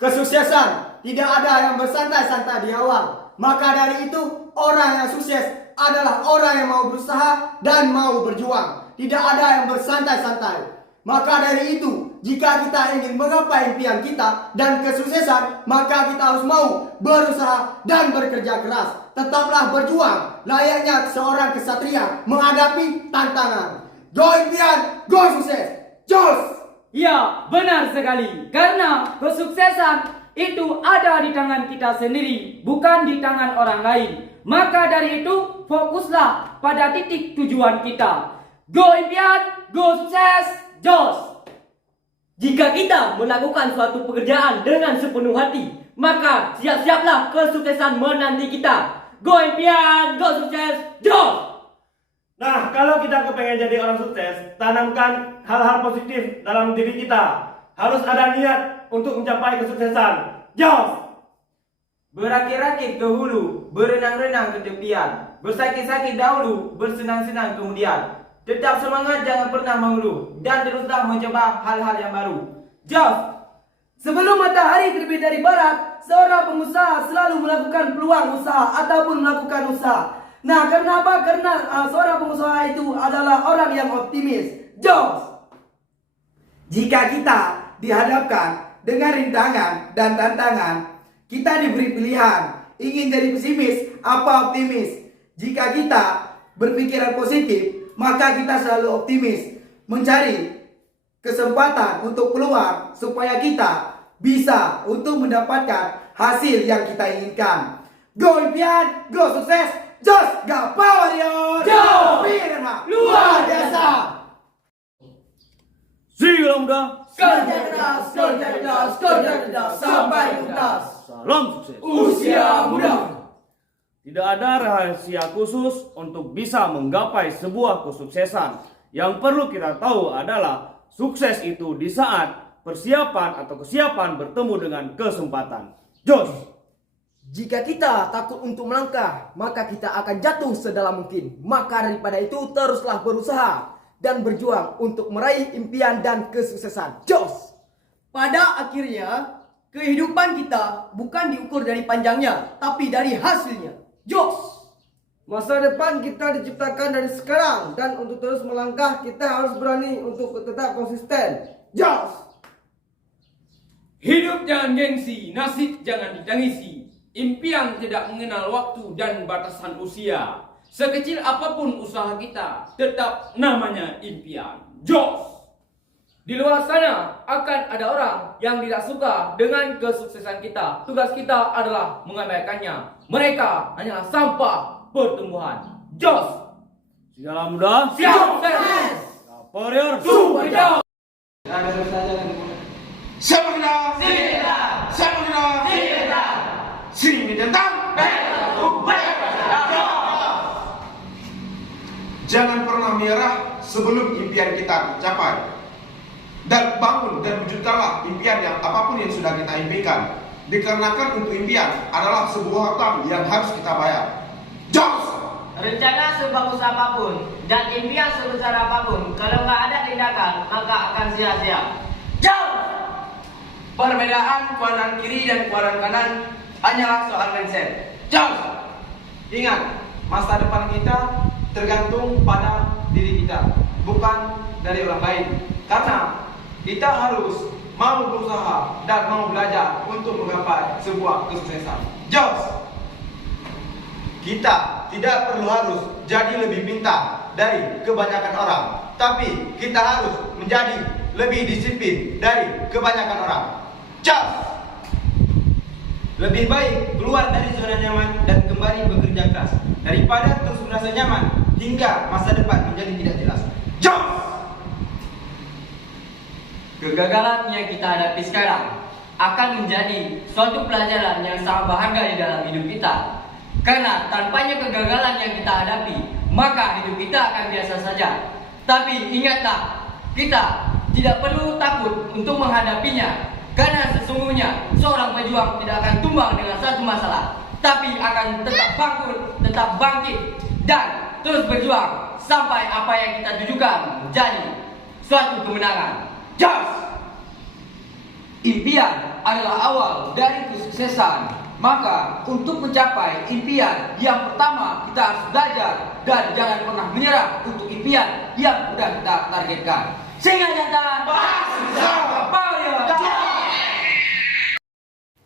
Kesuksesan tidak ada yang bersantai-santai di awal. Maka dari itu, orang yang sukses adalah orang yang mau berusaha dan mau berjuang. Tidak ada yang bersantai-santai. Maka dari itu, jika kita ingin menggapai impian kita dan kesuksesan, maka kita harus mau berusaha dan bekerja keras. Tetaplah berjuang, layaknya seorang kesatria menghadapi tantangan. Go impian, go sukses. Jos! Ya, benar sekali. Karena kesuksesan itu ada di tangan kita sendiri, bukan di tangan orang lain. Maka dari itu, fokuslah pada titik tujuan kita. Go impian, go sukses, jos! Jika kita melakukan suatu pekerjaan dengan sepenuh hati, maka siap-siaplah kesuksesan menanti kita. Go impian, go sukses, jos! Nah, kalau kita kepengen jadi orang sukses, tanamkan hal-hal positif dalam diri kita. Harus ada niat untuk mencapai kesuksesan. Jos! Berakit-rakit ke hulu, berenang-renang ke tepian, bersakit-sakit dahulu, bersenang-senang kemudian. Tetap semangat, jangan pernah mengeluh, dan teruslah mencoba hal-hal yang baru. Jos! Sebelum matahari terbit dari barat, seorang pengusaha selalu melakukan peluang usaha ataupun melakukan usaha. Nah, karena apa? Karena seorang pengusaha itu adalah orang yang optimis. Jos! Jika kita dihadapkan dengan rintangan dan tantangan, kita diberi pilihan, ingin jadi pesimis apa optimis. Jika kita berpikiran positif, maka kita selalu optimis, mencari kesempatan untuk keluar supaya kita bisa untuk mendapatkan hasil yang kita inginkan. Go impian, go sukses, jos Gapa Warrior! Jos! Firma luar biasa! Siap muda. Kerja keras, kerja keras, kerja keras sampai tuntas. Salam sukses. Usia muda. Tidak ada rahasia khusus untuk bisa menggapai sebuah kesuksesan. Yang perlu kita tahu adalah sukses itu di saat persiapan atau kesiapan bertemu dengan kesempatan. Jos! Jika kita takut untuk melangkah, maka kita akan jatuh sedalam mungkin. Maka daripada itu teruslah berusaha dan berjuang untuk meraih impian dan kesuksesan. Jos! Pada akhirnya, kehidupan kita bukan diukur dari panjangnya, tapi dari hasilnya. Jos! Masa depan kita diciptakan dari sekarang, dan untuk terus melangkah kita harus berani untuk tetap konsisten. Jos! Hidup jangan gengsi, nasib jangan ditangisi. Impian tidak mengenal waktu dan batasan usia. Sekecil apapun usaha kita, tetap namanya impian. Jos! Di luar sana akan ada orang yang tidak suka dengan kesuksesan kita. Tugas kita adalah mengabaikannya. Mereka hanyalah sampah pertumbuhan. Jos! Segala muda. Siap! Gapa Warrior. Super Jos! Siapa kita? Siapa kita? Sini tentang jangan pernah menyerah sebelum impian kita tercapai. Dan bangun dan wujudkanlah impian yang apapun yang sudah kita impikan. Dikarenakan untuk impian adalah sebuah hutang yang harus kita bayar. Jos! Rencana sebagus apapun dan impian sebesar apapun, kalau nggak ada tindakan, maka akan sia-sia. Jauh! Perbedaan kuadran kiri dan kuadran kanan hanyalah soal mindset. Jauh! Ingat, masa depan kita tergantung pada diri kita, bukan dari orang lain. Karena kita harus mau berusaha dan mau belajar untuk menggapai sebuah kesuksesan. Jos! Kita tidak perlu harus jadi lebih pintar dari kebanyakan orang, tapi kita harus menjadi lebih disiplin dari kebanyakan orang. Jos! Lebih baik keluar dari zona nyaman dan kembali bekerja keras daripada terus merasa nyaman hingga masa depan menjadi tidak jelas. Jos! Kegagalan yang kita hadapi sekarang akan menjadi suatu pelajaran yang sangat berharga di dalam hidup kita. Karena tanpanya kegagalan yang kita hadapi, maka hidup kita akan biasa saja. Tapi ingatlah, kita tidak perlu takut untuk menghadapinya. Karena sesungguhnya seorang pejuang tidak akan tumbang dengan satu masalah, tapi akan tetap bangkit, tetap bangkit, dan terus berjuang sampai apa yang kita tujukan menjadi suatu kemenangan. Jos! Impian adalah awal dari kesuksesan. Maka untuk mencapai impian yang pertama kita harus belajar dan jangan pernah menyerah untuk impian yang sudah kita targetkan. Sehingga jantan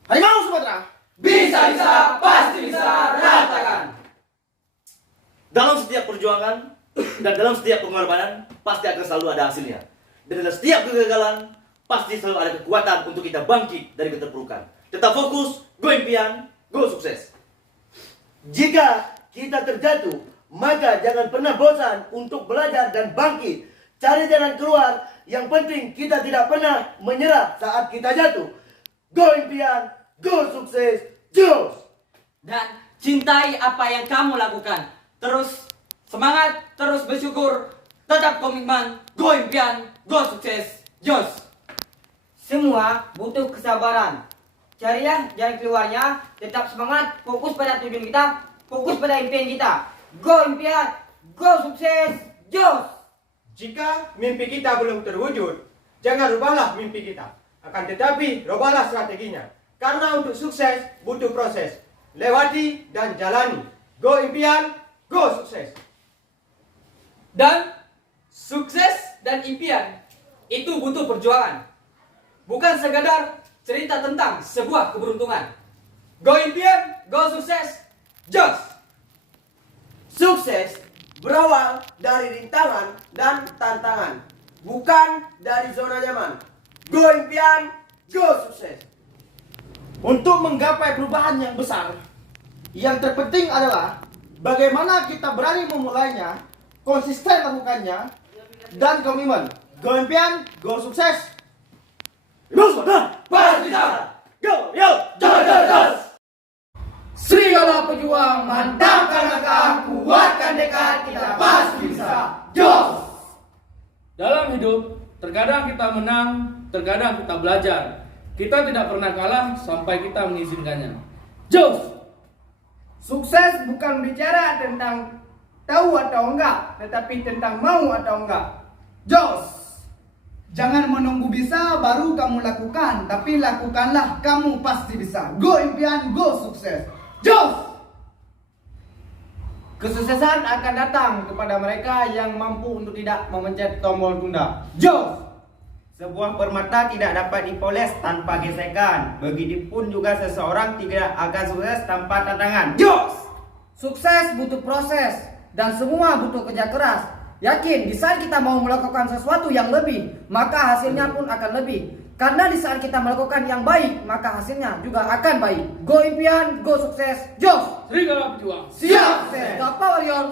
Harimau Sumatera. Bisa, pasti bisa, ratakan. Dalam setiap perjuangan dan dalam setiap pengorbanan pasti akan selalu ada hasilnya. Dan dalam setiap kegagalan pasti selalu ada kekuatan untuk kita bangkit dari keterpurukan. Tetap fokus, go impian, go sukses. Jika kita terjatuh, maka jangan pernah bosan untuk belajar dan bangkit. Cari jalan keluar, yang penting kita tidak pernah menyerah saat kita jatuh. Go impian, go sukses, jos! dan cintai apa yang kamu lakukan. Terus semangat, terus bersyukur, tetap komitmen, go impian, go sukses, jos. Semua butuh kesabaran. Carilah jalan keluarnya, tetap semangat, fokus pada tujuan kita, fokus pada impian kita. Go impian, go sukses, jos! Jika mimpi kita belum terwujud, jangan rubahlah mimpi kita. Akan tetapi, rubahlah strateginya. Karena untuk sukses butuh proses. Lewati dan jalani. Go impian, go sukses. Dan sukses dan impian itu butuh perjuangan. Bukan sekadar cerita tentang sebuah keberuntungan. Go impian, go sukses, jos! Sukses berawal dari rintangan dan tantangan, bukan dari zona nyaman. Go impian, go sukses. Untuk menggapai perubahan yang besar, yang terpenting adalah bagaimana kita berani memulainya, konsisten melakukannya, dan komitmen. Go impian, go sukses. Pasti bisa. Go, yo, Jos! Serigala pejuang, mantapkan langkah, kuatkan tekad, kita pasti bisa. Jos! Dalam hidup, terkadang kita menang, terkadang kita belajar. Kita tidak pernah kalah sampai kita mengizinkannya. Jos! Sukses bukan bicara tentang tahu atau enggak, tetapi tentang mau atau enggak. Jos! Jangan menunggu bisa baru kamu lakukan, tapi lakukanlah, kamu pasti bisa. Go impian, go sukses. Jos! Kesuksesan akan datang kepada mereka yang mampu untuk tidak memencet tombol tunda. Jos! Sebuah permata tidak dapat dipoles tanpa gesekan. Begitupun juga seseorang tidak akan sukses tanpa tantangan. Jos! Sukses butuh proses dan semua butuh kerja keras. Yakin di saat kita mau melakukan sesuatu yang lebih, maka hasilnya pun akan lebih. Karena di saat kita melakukan yang baik, maka hasilnya juga akan baik. Go impian, go sukses, jos! Serigala pejuang. Siap! Gapa warrior,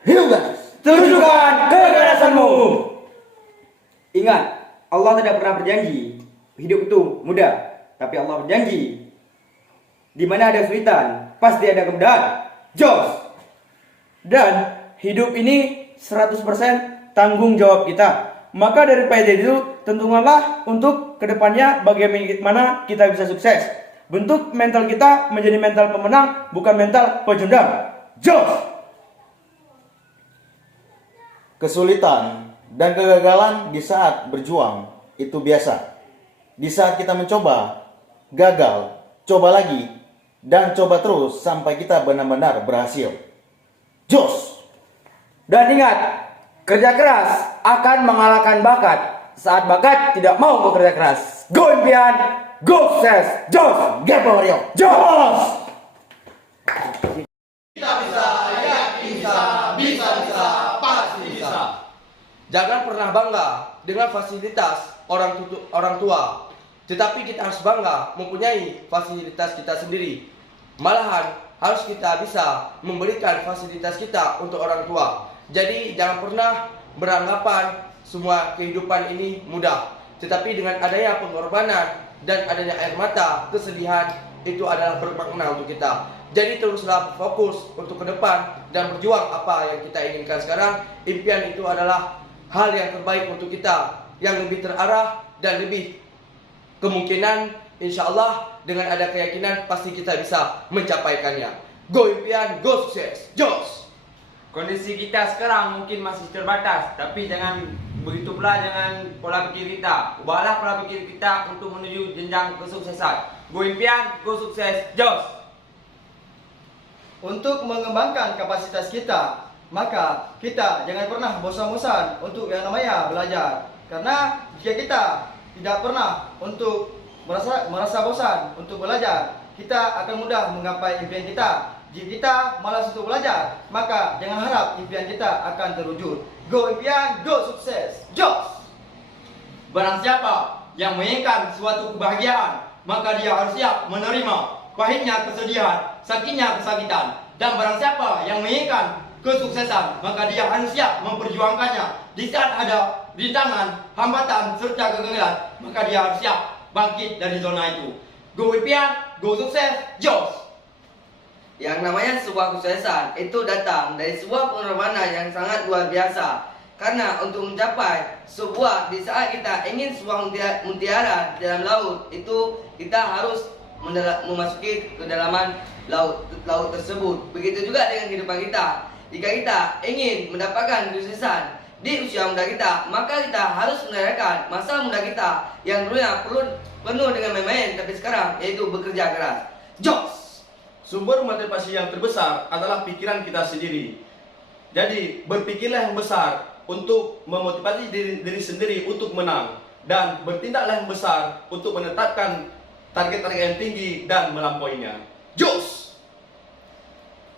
Hugas! Tunjukkan keganasanmu! Ingat, Allah tidak pernah berjanji hidup itu mudah, tapi Allah berjanji di mana ada kesulitan, pasti ada kemudahan. Jos! Dan hidup ini 100% tanggung jawab kita. Maka daripada itu, tentukanlah untuk kedepannya bagaimana kita bisa sukses. Bentuk mental kita menjadi mental pemenang, bukan mental pecundang. Jos! Kesulitan dan kegagalan di saat berjuang itu biasa. Di saat kita mencoba, gagal, coba lagi, dan coba terus sampai kita benar-benar berhasil. Jos! Dan ingat, kerja keras akan mengalahkan bakat saat bakat tidak mau bekerja keras. Go impian, go sukses, jos! Gapa Warrior! Jos! Jangan pernah bangga dengan fasilitas orang tua, tetapi kita harus bangga mempunyai fasilitas kita sendiri. Malahan harus kita bisa memberikan fasilitas kita untuk orang tua. Jadi jangan pernah beranggapan semua kehidupan ini mudah, tetapi dengan adanya pengorbanan dan adanya air mata, kesedihan, itu adalah bermakna untuk kita. Jadi teruslah fokus untuk ke depan dan berjuang apa yang kita inginkan sekarang. Impian itu adalah hal yang terbaik untuk kita, yang lebih terarah dan lebih kemungkinan insya Allah dengan ada keyakinan pasti kita bisa mencapaikannya. Go impian, go sukses, jos! Kondisi kita sekarang mungkin masih terbatas, tapi jangan begitu pula dengan pola pikir kita. Ubahlah pola pikir kita untuk menuju jenjang kesuksesan. Go impian, go sukses, jos! Untuk mengembangkan kapasitas kita, maka kita jangan pernah bosan-bosan untuk yang namanya belajar. Karena jika kita tidak pernah untuk merasa bosan untuk belajar, kita akan mudah menggapai impian kita. Jika kita malas untuk belajar, maka jangan harap impian kita akan terwujud. Go impian, go sukses, jos! Barang siapa yang menginginkan suatu kebahagiaan, maka dia harus siap menerima pahitnya kesedihan, sakitnya kesakitan. Dan barang siapa yang menginginkan kesuksesan, maka dia harus siap memperjuangkannya. Di saat ada rintangan, hambatan, serta kegagalan, maka dia harus siap bangkit dari zona itu. Go impian, go sukses, jos! Yang namanya sebuah kesuksesan itu datang dari sebuah pengorbanan yang sangat luar biasa. Karena untuk mencapai sebuah, di saat kita ingin sebuah mutiara di dalam laut, itu kita harus memasuki kedalaman laut tersebut. Begitu juga dengan kehidupan kita. Jika kita ingin mendapatkan kesuksesan di usia muda kita, maka kita harus menerayakan masa muda kita yang dulunya penuh dengan main-main, tapi sekarang yaitu bekerja keras. Jos! Sumber motivasi yang terbesar adalah pikiran kita sendiri. Jadi berpikirlah yang besar untuk memotivasi diri sendiri untuk menang, dan bertindaklah yang besar untuk menetapkan target-target yang tinggi dan melampauinya. Jos!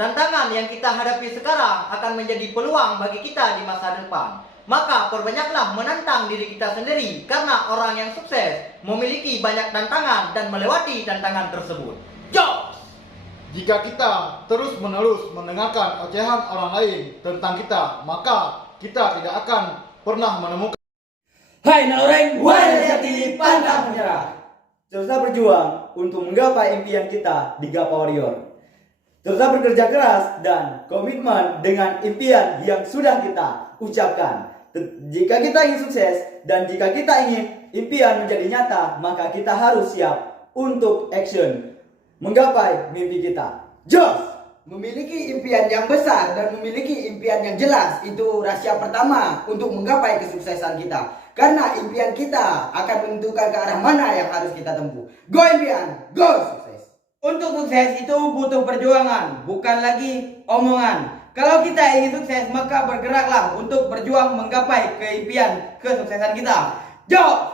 Tantangan yang kita hadapi sekarang akan menjadi peluang bagi kita di masa depan. Maka perbanyaklah menantang diri kita sendiri, karena orang yang sukses memiliki banyak tantangan dan melewati tantangan tersebut. Jos! Jika kita terus-menerus mendengarkan ocehan orang lain tentang kita, maka kita tidak akan pernah menemukan. Hai Naloreng, wahai jati pantang menyerah. Teruslah berjuang untuk menggapai impian kita di Gapa Warrior. Teruslah bekerja keras dan komitmen dengan impian yang sudah kita ucapkan. Jika kita ingin sukses dan jika kita ingin impian menjadi nyata, maka kita harus siap untuk action menggapai mimpi kita. Jos! Memiliki impian yang besar dan memiliki impian yang jelas itu rahasia pertama untuk menggapai kesuksesan kita. Karena impian kita akan menentukan ke arah mana yang harus kita tempuh. Go impian, go sukses. Untuk sukses itu butuh perjuangan, bukan lagi omongan. Kalau kita ingin sukses, maka bergeraklah untuk berjuang menggapai keimpian kesuksesan kita. Jos!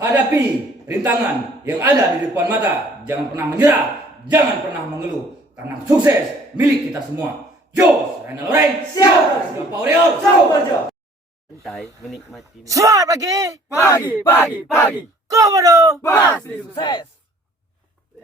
Hadapi rintangan yang ada di depan mata. Jangan pernah menyerah, jangan pernah mengeluh, karena sukses milik kita semua. Jos! Raina Loreng, siap! Gapa Warrior, Coba! Menikmati. Selamat pagi. Komodo Pasti sukses!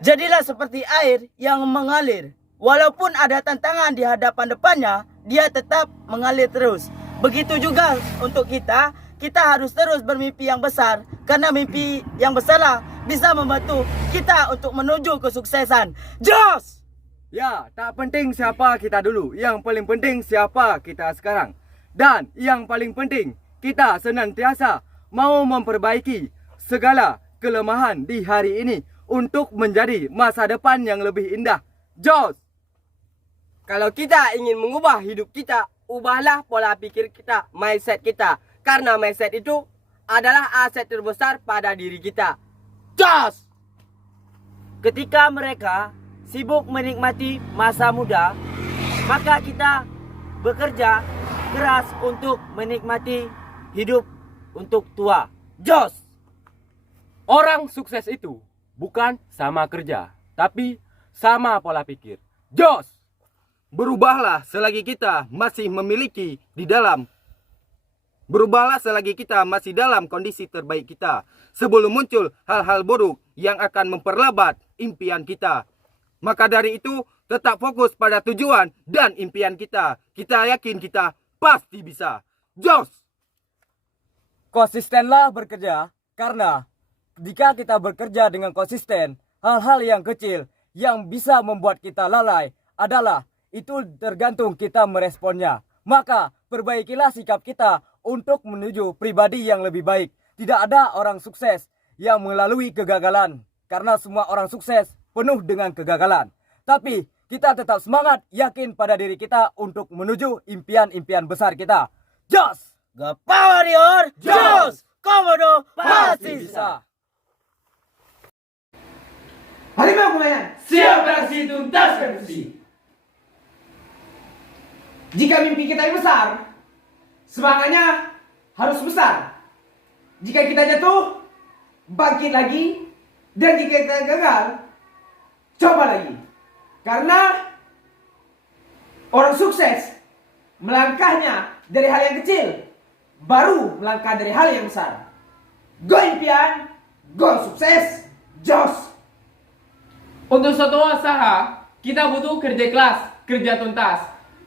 Jadilah seperti air yang mengalir. Walaupun ada tantangan di hadapan depannya, dia tetap mengalir terus. Begitu juga untuk kita harus terus bermimpi yang besar. Karena mimpi yang besarlah bisa membantu kita untuk menuju kesuksesan. Jos! Ya, tak penting siapa kita dulu. Yang paling penting siapa kita sekarang. Dan yang paling penting, kita senantiasa mau memperbaiki segala kelemahan di hari ini untuk menjadi masa depan yang lebih indah. Jos! Kalau kita ingin mengubah hidup kita, ubahlah pola pikir kita, mindset kita. Karena mindset itu adalah aset terbesar pada diri kita. Jos! Ketika mereka sibuk menikmati masa muda, maka kita bekerja keras untuk menikmati hidup untuk tua. Jos! Orang sukses itu bukan sama kerja, tapi sama pola pikir. Jos! Berubahlah selagi kita masih dalam kondisi terbaik kita, sebelum muncul hal-hal buruk yang akan memperlambat impian kita. Maka dari itu, tetap fokus pada tujuan dan impian kita. Kita yakin kita pasti bisa. Jos! Konsistenlah bekerja, karena jika kita bekerja dengan konsisten, hal-hal yang kecil yang bisa membuat kita lalai adalah itu tergantung kita meresponnya. Maka perbaikilah sikap kita untuk menuju pribadi yang lebih baik. Tidak ada orang sukses yang melalui kegagalan, karena semua orang sukses penuh dengan kegagalan. Tapi kita tetap semangat, yakin pada diri kita untuk menuju impian-impian besar kita. Jos! Gapa Warrior, Jos! Komodo pasti bisa. Harimau Kumayan, Siap beraksi tuntaskan misi. jika mimpi kita yang besar, semangatnya harus besar. Jika kita jatuh, bangkit lagi. Dan jika kita gagal, coba lagi. Karena orang sukses melangkahnya dari hal yang kecil, baru melangkah dari hal yang besar. Go impian, go sukses, jos. Untuk suatu usaha, kita butuh kerja keras, kerja tuntas.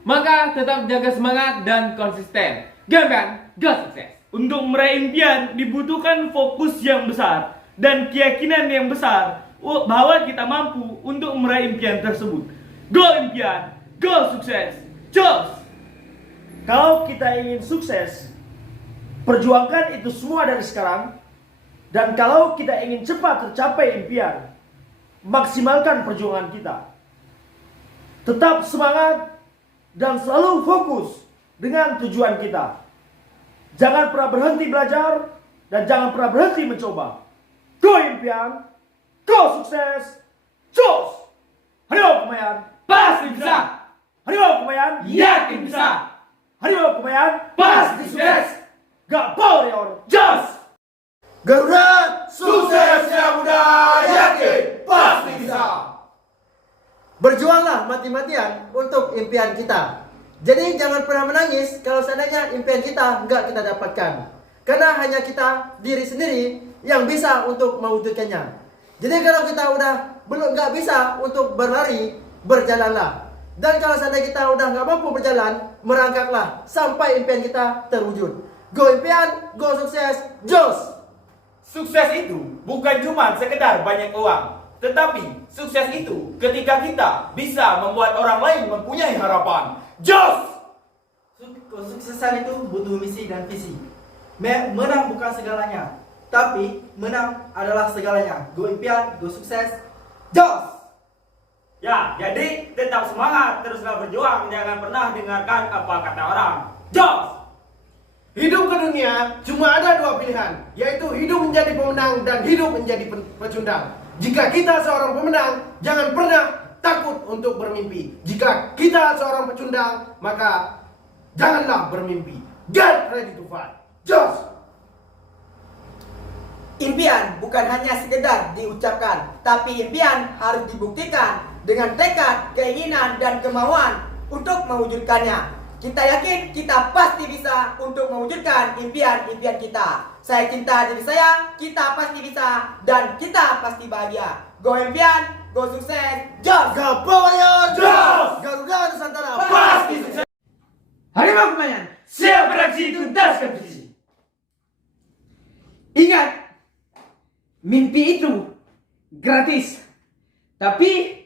Maka tetap jaga semangat dan konsisten. Gambar, go sukses. Untuk meraih impian dibutuhkan fokus yang besar dan keyakinan yang besar bahwa kita mampu untuk meraih impian tersebut. Go impian, go sukses, jos! Kalau kita ingin sukses, perjuangkan itu semua dari sekarang. Dan kalau kita ingin cepat tercapai impian, maksimalkan perjuangan kita. Tetap semangat dan selalu fokus dengan tujuan kita. Jangan pernah berhenti belajar dan jangan pernah berhenti mencoba. Go impian, go sukses, jos! Harimau Kumayan, Pasti bisa. Harimau Kumayan, Yakin bisa. Harimau Kumayan, Pasti sukses. Gak Warrior, Jos! Garuda, Sukses yang muda, yakin, pasti bisa. Berjuanglah mati-matian untuk impian kita. Jadi jangan pernah menangis kalau seandainya impian kita nggak kita dapatkan. Karena hanya kita diri sendiri yang bisa untuk mewujudkannya. Jadi kalau kita udah belum nggak bisa untuk berlari, berjalanlah. Dan kalau seandainya kita udah nggak mampu berjalan, merangkaklah sampai impian kita terwujud. Go impian, go sukses, jos! Sukses itu bukan cuma sekedar banyak uang, tetapi sukses itu ketika kita bisa membuat orang lain mempunyai harapan. Jos! Kesuksesan itu butuh misi dan visi. Menang bukan segalanya, tapi menang adalah segalanya. Go impian, go sukses, jos! Ya, jadi tetap semangat, teruslah berjuang, jangan pernah dengarkan apa kata orang. Jos! Hidup ke dunia cuma ada dua pilihan, yaitu hidup menjadi pemenang dan hidup menjadi pecundang. Jika kita seorang pemenang, jangan pernah takut untuk bermimpi. Jika kita seorang pecundang, maka janganlah bermimpi. Get ready to fight. Jos! Impian bukan hanya sekedar diucapkan, tapi impian harus dibuktikan dengan tekad, keinginan, dan kemauan untuk mewujudkannya. Kita yakin kita pasti bisa untuk mewujudkan impian-impian kita. Saya cinta diri saya, kita pasti bisa, dan kita pasti bahagia. Go impian, go sukses, jos! Gapa Warrior, Jos! Garuda Nusantara Pasti sukses. Harimau Kumayan, Siap beraksi tuntaskan misi. ingat, mimpi itu gratis. Tapi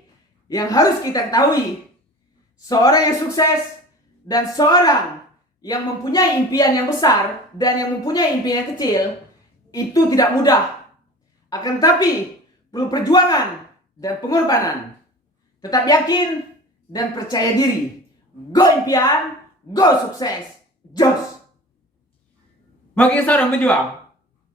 yang harus kita ketahui, seorang yang sukses dan seorang yang mempunyai impian yang besar dan yang mempunyai impian yang kecil itu tidak mudah. Akan tetapi perlu perjuangan dan pengorbanan. Tetap yakin dan percaya diri. Go impian, go sukses, jos! Bagi seorang pejuang,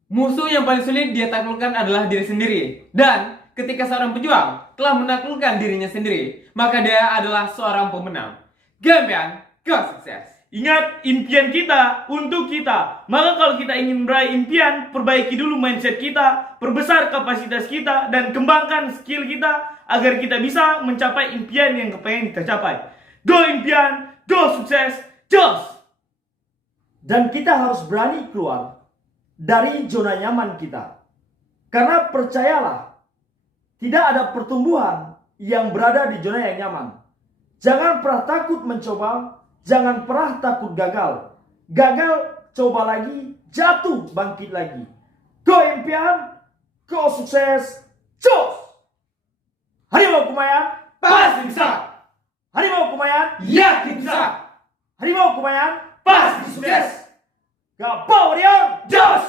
musuh yang paling sulit dia taklukkan adalah diri sendiri. Dan ketika seorang pejuang telah menaklukkan dirinya sendiri, maka dia adalah seorang pemenang. Gambian, go sukses! Ingat, impian kita untuk kita. Maka kalau kita ingin meraih impian, perbaiki dulu mindset kita, perbesar kapasitas kita, dan kembangkan skill kita agar kita bisa mencapai impian yang kepengen kita capai. Go impian, go sukses, jos! Dan kita harus berani keluar dari zona nyaman kita. Karena percayalah, tidak ada pertumbuhan yang berada di zona yang nyaman. Jangan pernah takut mencoba. Jangan pernah takut gagal. Gagal, coba lagi. Jatuh, bangkit lagi. Go impian, go sukses, jos! Harimau Kumayan, Pasti bisa. Harimau Kumayan, Yakin bisa. Harimau Kumayan, Pasti sukses. Gak Warrior, Jos!